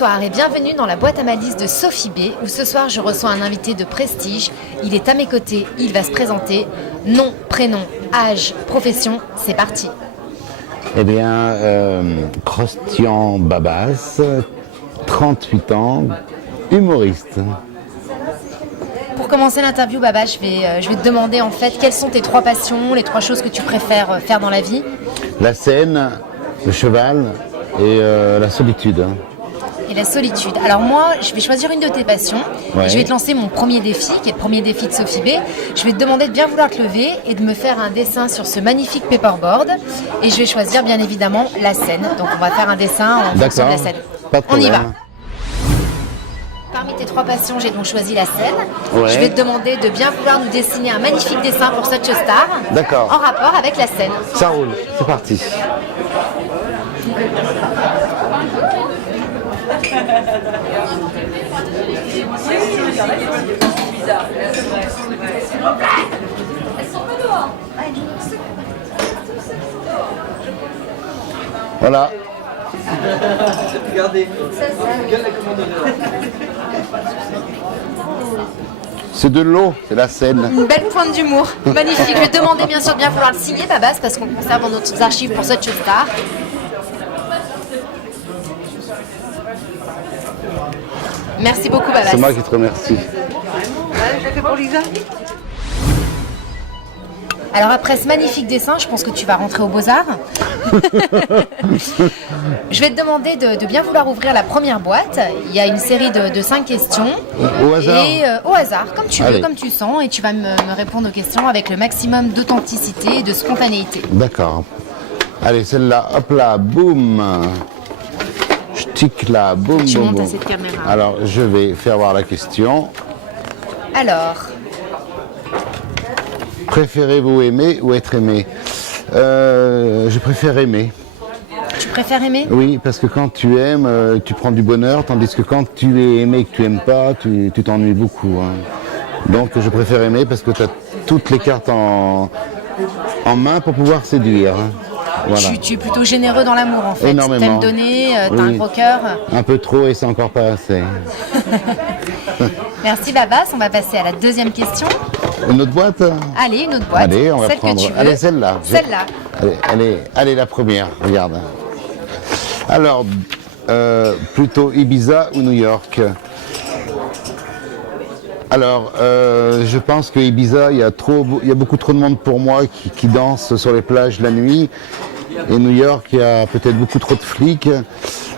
Bonsoir et bienvenue dans la boîte à malice de Sophie B, où ce soir je reçois un invité de prestige. Il est à mes côtés, il va se présenter. Nom, prénom, âge, profession, c'est parti. Eh bien, Christian Babas, 38 ans, humoriste. Pour commencer l'interview, Baba, je vais te demander en fait quelles sont tes trois passions, les trois choses que tu préfères faire dans la vie. La scène, le cheval et la solitude. Et la solitude. Alors moi, je vais choisir une de tes passions. Ouais. Et je vais te lancer mon premier défi, qui est le premier défi de Sophie B. Je vais te demander de bien vouloir te lever et de me faire un dessin sur ce magnifique paperboard. Et je vais choisir bien évidemment la scène. Donc on va faire un dessin en fonction de la scène. Pas de On y problème. va. Parmi tes trois passions, j'ai donc choisi la scène. Ouais. Je vais te demander de bien vouloir nous dessiner un magnifique dessin pour Such a Star. D'accord. En rapport avec la scène. Ça roule, c'est parti. Voilà. C'est de l'eau, c'est la Seine. Une belle pointe d'humour. Magnifique. Je vais te demander bien sûr de bien vouloir le signer, Babas, parce qu'on conserve dans nos archives pour Such a Star. Merci beaucoup, Babas. C'est moi qui te remercie. Alors après ce magnifique dessin, je pense que tu vas rentrer aux Beaux-Arts. Je vais te demander de bien vouloir ouvrir la première boîte. Il y a une série de 5 questions. Au hasard. Et au hasard, comme tu veux, Allez. comme tu sens. Et tu vas me répondre aux questions avec le maximum d'authenticité et de spontanéité. D'accord. Allez, celle-là, hop là, boum. Je tic là, boum, Tu boum, montes à boum. cette caméra. Alors, je vais faire voir la question. Alors, Préférez-vous aimer ou être aimé? Je préfère aimer. tu préfères aimer? Oui, parce que quand tu aimes, tu prends du bonheur, tandis que quand tu es aimé et que tu aimes pas, tu t'ennuies beaucoup. Hein. Donc, je préfère aimer parce que tu as toutes les cartes en main pour pouvoir séduire. Hein. Voilà. Tu es plutôt généreux dans l'amour en fait. Énormément. T'aimes donner, t'as un Oui. gros cœur. Un peu trop et c'est encore pas assez. Merci Babas, on va passer à la deuxième question. Une autre boîte? Allez, une autre boîte. Allez, on va celle prendre. que tu veux. Allez, celle-là. Celle-là. Allez, la première, regarde. Alors, plutôt Ibiza ou New York? Alors, je pense que Ibiza, il y a beaucoup trop de monde pour moi qui danse sur les plages la nuit. Et New York, il y a peut-être beaucoup trop de flics.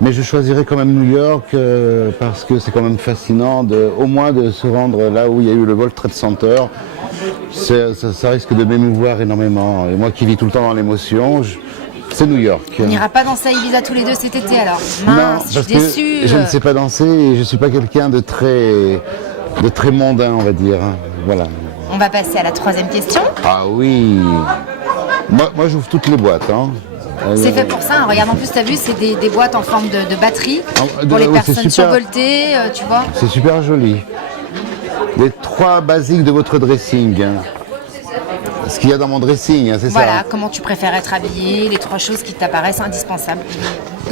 Mais je choisirais quand même New York parce que c'est quand même fascinant au moins de se rendre là où il y a eu le World Trade Center. Ça risque de m'émouvoir énormément. Et moi qui vis tout le temps dans l'émotion, c'est New York. On n'ira pas danser à Ibiza tous les deux cet été alors. Mince, je suis déçue. Je ne sais pas danser et je ne suis pas quelqu'un de très mondain, on va dire. Voilà. On va passer à la troisième question. Ah oui. Moi j'ouvre toutes les boîtes. Hein. C'est fait pour ça. Hein. Regarde, en plus, tu as vu, c'est des boîtes en forme de batterie pour les oui, c'est personnes super. survoltées, tu vois. C'est super joli. Les 3 basiques de votre dressing. Hein. Ce qu'il y a dans mon dressing, hein, c'est Voilà, ça. comment tu préfères être habillé, les 3 choses qui t'apparaissent indispensables.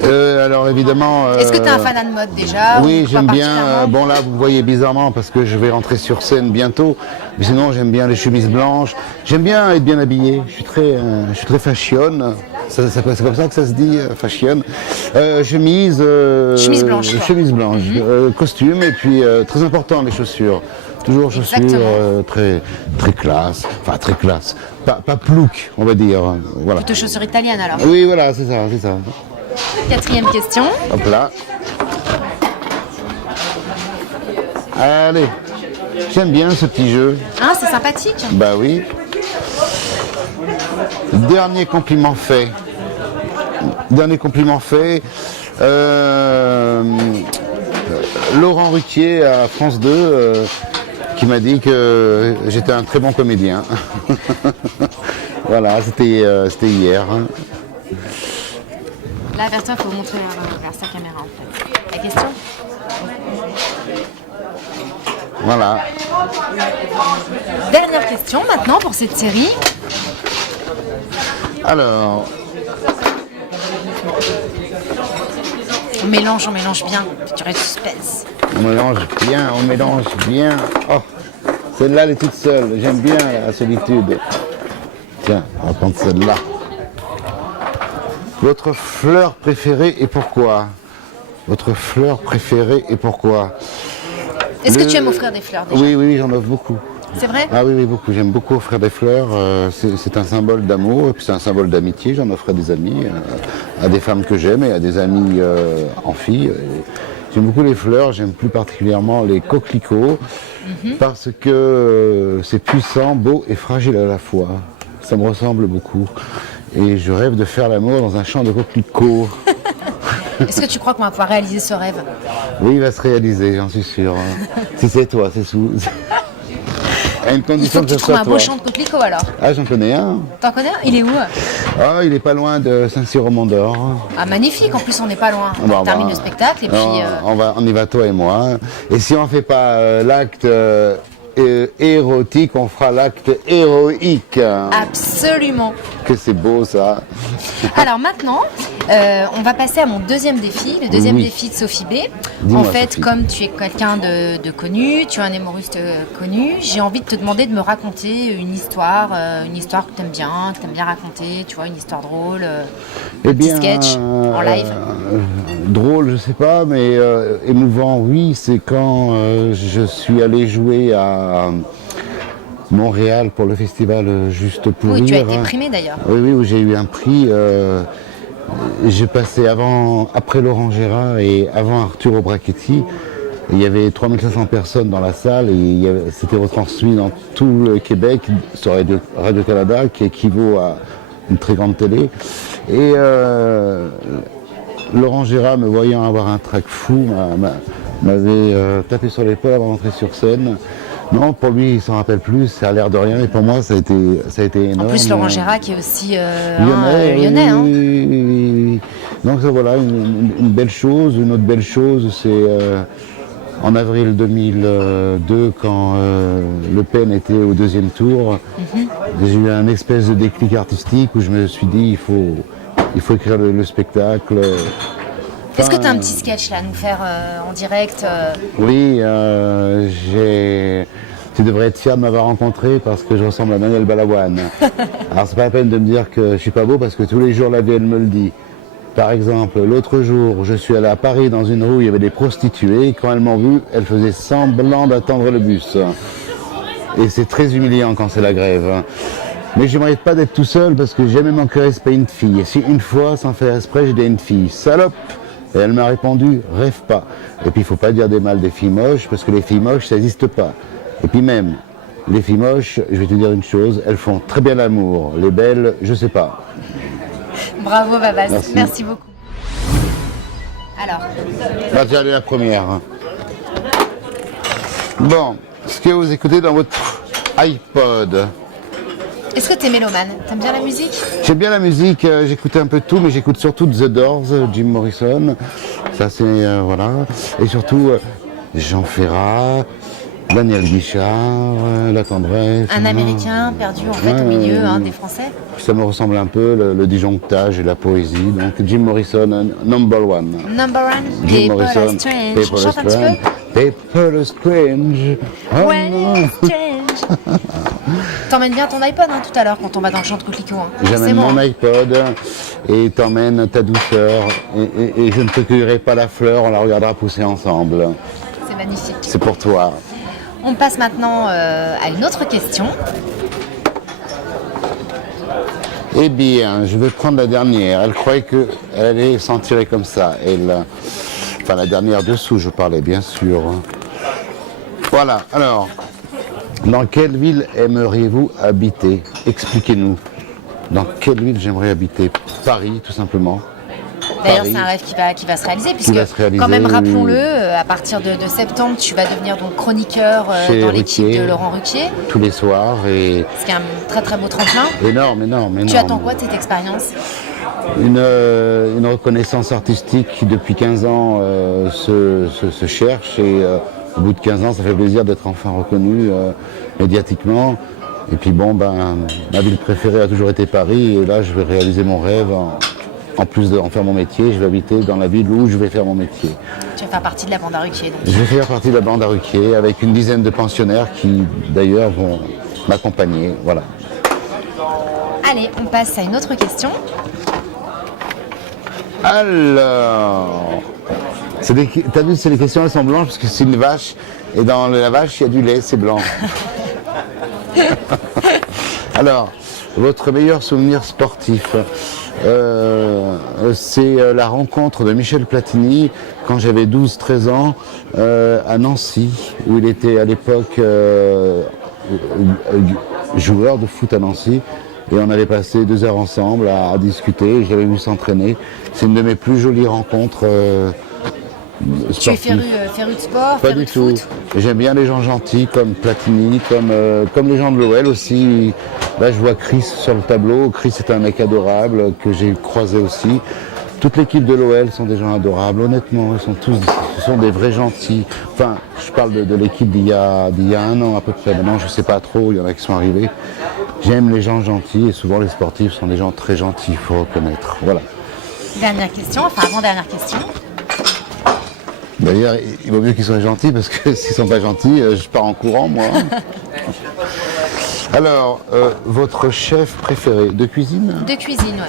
Alors évidemment. Est-ce que tu es un fan de mode déjà? Oui, ou pas j'aime bien. particulièrement Bon là, vous voyez bizarrement parce que je vais rentrer sur scène bientôt. Mais sinon, j'aime bien les chemises blanches. J'aime bien être bien habillé. Je suis très fashion. C'est comme ça que ça se dit, fashion. Chemise. Chemise blanche, toi. Chemise blanche. Costume et puis très important les chaussures. Toujours chaussures très classe. Enfin très classe. Pas plouc, on va dire. Voilà. Plutôt chaussures italiennes alors. Oui, voilà, c'est ça. Quatrième question. Hop là. Allez. J'aime bien ce petit jeu. Hein, c'est sympathique. Bah oui. Dernier compliment fait. Laurent Ruquier à France 2 qui m'a dit que j'étais un très bon comédien. Voilà, c'était hier. Là, vers toi, il faut montrer vers sa caméra en fait. La question? Voilà. Dernière question maintenant pour cette série. Alors, On mélange bien. Tu restes suspense. On mélange bien. Oh, celle-là, elle est toute seule. J'aime bien la solitude. Tiens, on va prendre celle-là. Votre fleur préférée et pourquoi? Votre fleur préférée et pourquoi? Est-ce que tu aimes offrir des fleurs déjà? Oui, j'en offre beaucoup. C'est vrai? Ah oui, beaucoup. J'aime beaucoup offrir des fleurs. C'est un symbole d'amour et puis c'est un symbole d'amitié. J'en offre à des amis, à des femmes que j'aime et à des amis en filles. J'aime beaucoup les fleurs. J'aime plus particulièrement les coquelicots parce que c'est puissant, beau et fragile à la fois. Ça me ressemble beaucoup. Et je rêve de faire l'amour dans un champ de coquelicots. Est-ce que tu crois qu'on va pouvoir réaliser ce rêve? Oui, il va se réaliser, j'en suis sûr. Si c'est toi, c'est sous. À une Il condition faut que tu ce trouves soit un beau toi. champ de coquelicots alors. Ah, j'en connais un. T'en connais un? Il est où? Ah, il est pas loin de Saint-Cyr-au-Mont-d'Or. Ah, magnifique, en plus on n'est pas loin. Bon, On termine bah, le spectacle et puis... on y va toi et moi. Et si on fait pas l'acte érotique, on fera l'acte héroïque. Absolument. Que c'est beau ça. Alors maintenant, on va passer à mon deuxième défi, le deuxième défi de Sophie B. Dis-moi, En fait, Sophie. comme tu es quelqu'un de connu, tu es un humoriste connu, j'ai envie de te demander de me raconter une histoire que tu aimes bien raconter, tu vois, une histoire drôle, un petit sketch en live. Drôle, je sais pas, mais émouvant, oui. C'est quand je suis allé jouer à Montréal pour le festival Juste pour Oui, rire. tu as été primé d'ailleurs. Oui, où j'ai eu un prix. J'ai passé après Laurent Gérard et avant Arturo Brachetti. Il y avait 3500 personnes dans la salle et c'était retransmis dans tout le Québec sur Radio-Canada, qui équivaut à une très grande télé. Et Laurent Gérard, me voyant avoir un trac fou, m'avait tapé sur l'épaule avant d'entrer sur scène. Non, pour lui, il s'en rappelle plus, ça a l'air de rien, et pour moi, ça a été énorme. En plus, Laurent Gérard qui est aussi lyonnais. hein. Oui. Donc voilà, une belle chose. Une autre belle chose, c'est en avril 2002, quand Le Pen était au deuxième tour, j'ai eu un espèce de déclic artistique où je me suis dit, il faut écrire le spectacle. Est-ce que tu as un petit sketch là à nous faire en direct Oui, tu devrais être fier de m'avoir rencontré parce que je ressemble à Daniel Balavoine. Alors c'est pas la peine de me dire que je suis pas beau parce que tous les jours la vie elle me le dit. Par exemple, l'autre jour, je suis allé à Paris dans une rue où il y avait des prostituées. Quand elles m'ont vu, elles faisaient semblant d'attendre le bus. Et c'est très humiliant quand c'est la grève. Mais je ne mérite pas d'être tout seul parce que j'ai jamais manqué respect à une fille. Et si une fois, sans faire exprès, j'ai dit à une fille, salope! Et elle m'a répondu, rêve pas. Et puis il ne faut pas dire des mal des filles moches, parce que les filles moches, ça n'existe pas. Et puis même, les filles moches, je vais te dire une chose, elles font très bien l'amour. Les belles, je sais pas. Bravo Babas, merci beaucoup. Alors, Bah tiens, allez, la première. Bon, ce que vous écoutez dans votre iPod. est-ce que tu es mélomane? T'aimes bien la musique? J'aime bien la musique, j'écoute un peu de tout, mais j'écoute surtout The Doors, Jim Morrison. Ça c'est, voilà. Et surtout, Jean Ferrat, Daniel Guichard, La Tendresse. Un Américain perdu en fait au milieu des Français? Ça me ressemble un peu, le disjonctage et la poésie. Donc Jim Morrison, number one. Number one, Jim People Morrison, are strange. People Chante un petit Strange. peu. People are strange. Oh, Ouais, non. strange. T'emmènes bien ton iPod tout à l'heure quand on va dans le champ de coquelicots. J'amène Forcément. mon iPod et t'emmènes ta douceur. Et je ne te cueillerai pas la fleur, on la regardera pousser ensemble. C'est magnifique. C'est pour toi. On passe maintenant à une autre question. Eh bien, je vais prendre la dernière. Elle croyait qu'elle allait s'en tirer comme ça. Enfin, la dernière dessous, je parlais, bien sûr. Voilà, alors, dans quelle ville aimeriez-vous habiter? Expliquez-nous. Dans quelle ville j'aimerais habiter? Paris, tout simplement. D'ailleurs, Paris. c'est un rêve qui va se réaliser, puisque va se réaliser, quand même, oui. rappelons-le, à partir de septembre, tu vas devenir donc chroniqueur Chez dans l'équipe Ruquier. de Laurent Ruquier, Tous les soirs et ce qui est un très très beau tremplin. énorme. Tu attends quoi de cette expérience? Une reconnaissance artistique qui depuis 15 ans se cherche et au bout de 15 ans ça fait plaisir d'être enfin reconnu médiatiquement. Et puis bon, ma ville préférée a toujours été Paris et là je vais réaliser mon rêve en plus d'en faire mon métier, je vais habiter dans la ville où je vais faire mon métier. Tu vas faire partie de la bande à Ruquier, donc. Je vais faire partie de la bande à Ruquier avec une dizaine de pensionnaires qui d'ailleurs vont m'accompagner. Voilà. Allez, on passe à une autre question. Alors, t'as vu, c'est les questions, elles sont blanches parce que c'est une vache et dans la vache, il y a du lait, c'est blanc. Alors, votre meilleur souvenir sportif, c'est la rencontre de Michel Platini quand j'avais 12-13 ans à Nancy, où il était à l'époque joueur de foot à Nancy. Et on avait passé 2 heures ensemble à discuter, et je l'avais vu s'entraîner. C'est une de mes plus jolies rencontres sportives. Tu es féru de sport, Pas féru du de tout. foot? J'aime bien les gens gentils comme Platini, comme les gens de l'OL aussi. Là, je vois Chris sur le tableau. Chris est un mec adorable que j'ai croisé aussi. Toute l'équipe de l'OL sont des gens adorables, honnêtement, ce sont des vrais gentils. Enfin, je parle de l'équipe d'il y a 1 an à peu près. Maintenant, je ne sais pas trop, il y en a qui sont arrivés. J'aime les gens gentils et souvent les sportifs sont des gens très gentils, il faut reconnaître. Voilà. Dernière question, enfin avant-dernière question. D'ailleurs, il vaut mieux qu'ils soient gentils parce que s'ils ne sont pas gentils, je pars en courant, moi. Alors, votre chef préféré de cuisine? De cuisine, ouais.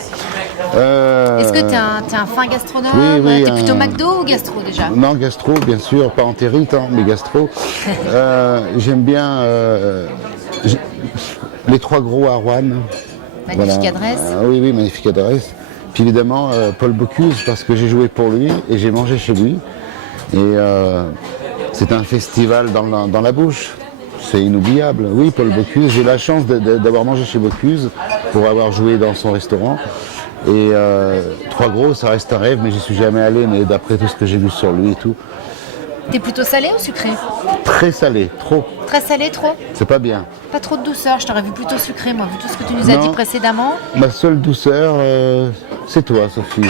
Est-ce que tu es un fin gastronome? Oui, T'es plutôt McDo ou gastro déjà? Non, gastro, bien sûr, pas entérite, hein, mais gastro. J'aime bien les 3 gros à Rouen. Magnifique adresse. Oui, magnifique adresse. Puis évidemment, Paul Bocuse, parce que j'ai joué pour lui et j'ai mangé chez lui. Et c'est un festival dans la bouche. C'est inoubliable. Oui, Paul Bocuse, j'ai la chance d'avoir mangé chez Bocuse pour avoir joué dans son restaurant. Et 3 gros, ça reste un rêve, mais j'y suis jamais allé, mais d'après tout ce que j'ai vu sur lui et tout. T'es plutôt salé ou sucré? Très salé, trop. Très salé, trop? C'est pas bien. Pas trop de douceur, je t'aurais vu plutôt sucré, moi, vu tout ce que tu nous as dit précédemment. Ma seule douceur, c'est toi, Sophie.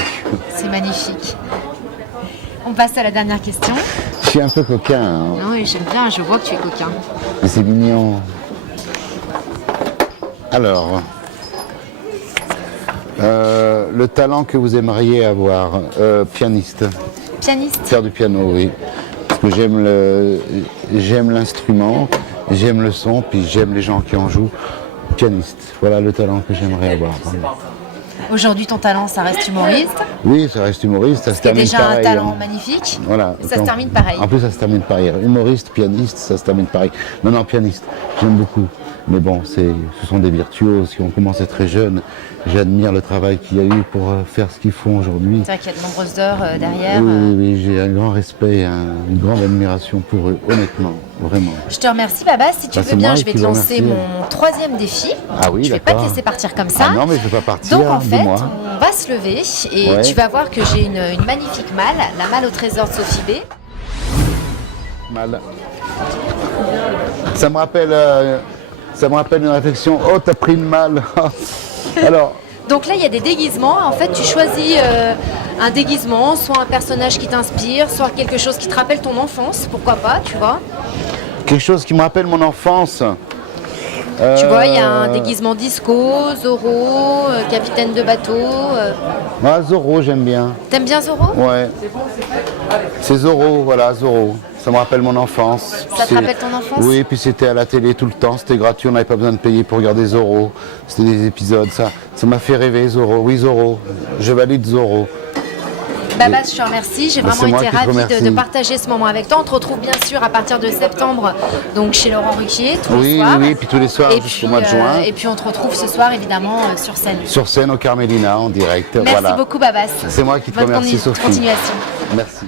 C'est magnifique. On passe à la dernière question. Je suis un peu coquin. Hein. Oui, j'aime bien, je vois que tu es coquin. Mais c'est mignon. Alors, le talent que vous aimeriez avoir, pianiste. Pianiste? Faire du piano, oui. Parce que j'aime l'instrument, j'aime le son, puis j'aime les gens qui en jouent. Pianiste, voilà le talent que j'aimerais avoir. Aujourd'hui, ton talent, ça reste humoriste? Oui, ça reste humoriste, ça se termine déjà pareil. Déjà un talent magnifique. Voilà. Ça se termine pareil. En plus, ça se termine pareil. Humoriste, pianiste, ça se termine pareil. Non, pianiste, j'aime beaucoup. Mais bon, ce sont des virtuoses qui ont commencé très jeunes. J'admire le travail qu'il y a eu pour faire ce qu'ils font aujourd'hui. C'est vrai qu'il y a de nombreuses heures derrière. Oui, j'ai un grand respect, une grande admiration pour eux, honnêtement, vraiment. Je te remercie, Baba. Si tu veux bien, je vais te lancer mon 3e défi. Ah oui, je ne vais pas te laisser partir comme ça. Ah non, mais je ne vais pas partir. Donc en fait, on va se lever et tu vas voir que j'ai une magnifique malle, la malle au trésor de Sophie B. Malle. Ça me rappelle une réflexion. Oh, t'as pris une malle. Alors. Donc là, il y a des déguisements. En fait, tu choisis un déguisement, soit un personnage qui t'inspire, soit quelque chose qui te rappelle ton enfance. Pourquoi pas, tu vois? Quelque chose qui me rappelle mon enfance. Tu vois, il y a un déguisement disco, Zorro, capitaine de bateau. Ah, Zorro, j'aime bien. T'aimes bien Zorro? Ouais. C'est Zorro, voilà, Zorro. Ça me rappelle mon enfance. Ça te rappelle ton enfance? Oui, puis c'était à la télé tout le temps, c'était gratuit, on n'avait pas besoin de payer pour regarder Zorro. C'était des épisodes, ça m'a fait rêver, Zorro. Oui, Zorro, je valide Zorro. Baba, je te remercie, j'ai vraiment été ravie de partager ce moment avec toi. On te retrouve bien sûr à partir de septembre, donc chez Laurent Ruquier, tous les soirs. Oui, puis tous les soirs jusqu'au mois de juin. Et puis on te retrouve ce soir évidemment sur scène. Sur scène au Carmélina en direct. Merci beaucoup, Babas. C'est moi qui te remercie, Sophie. Bonne continuation. Merci.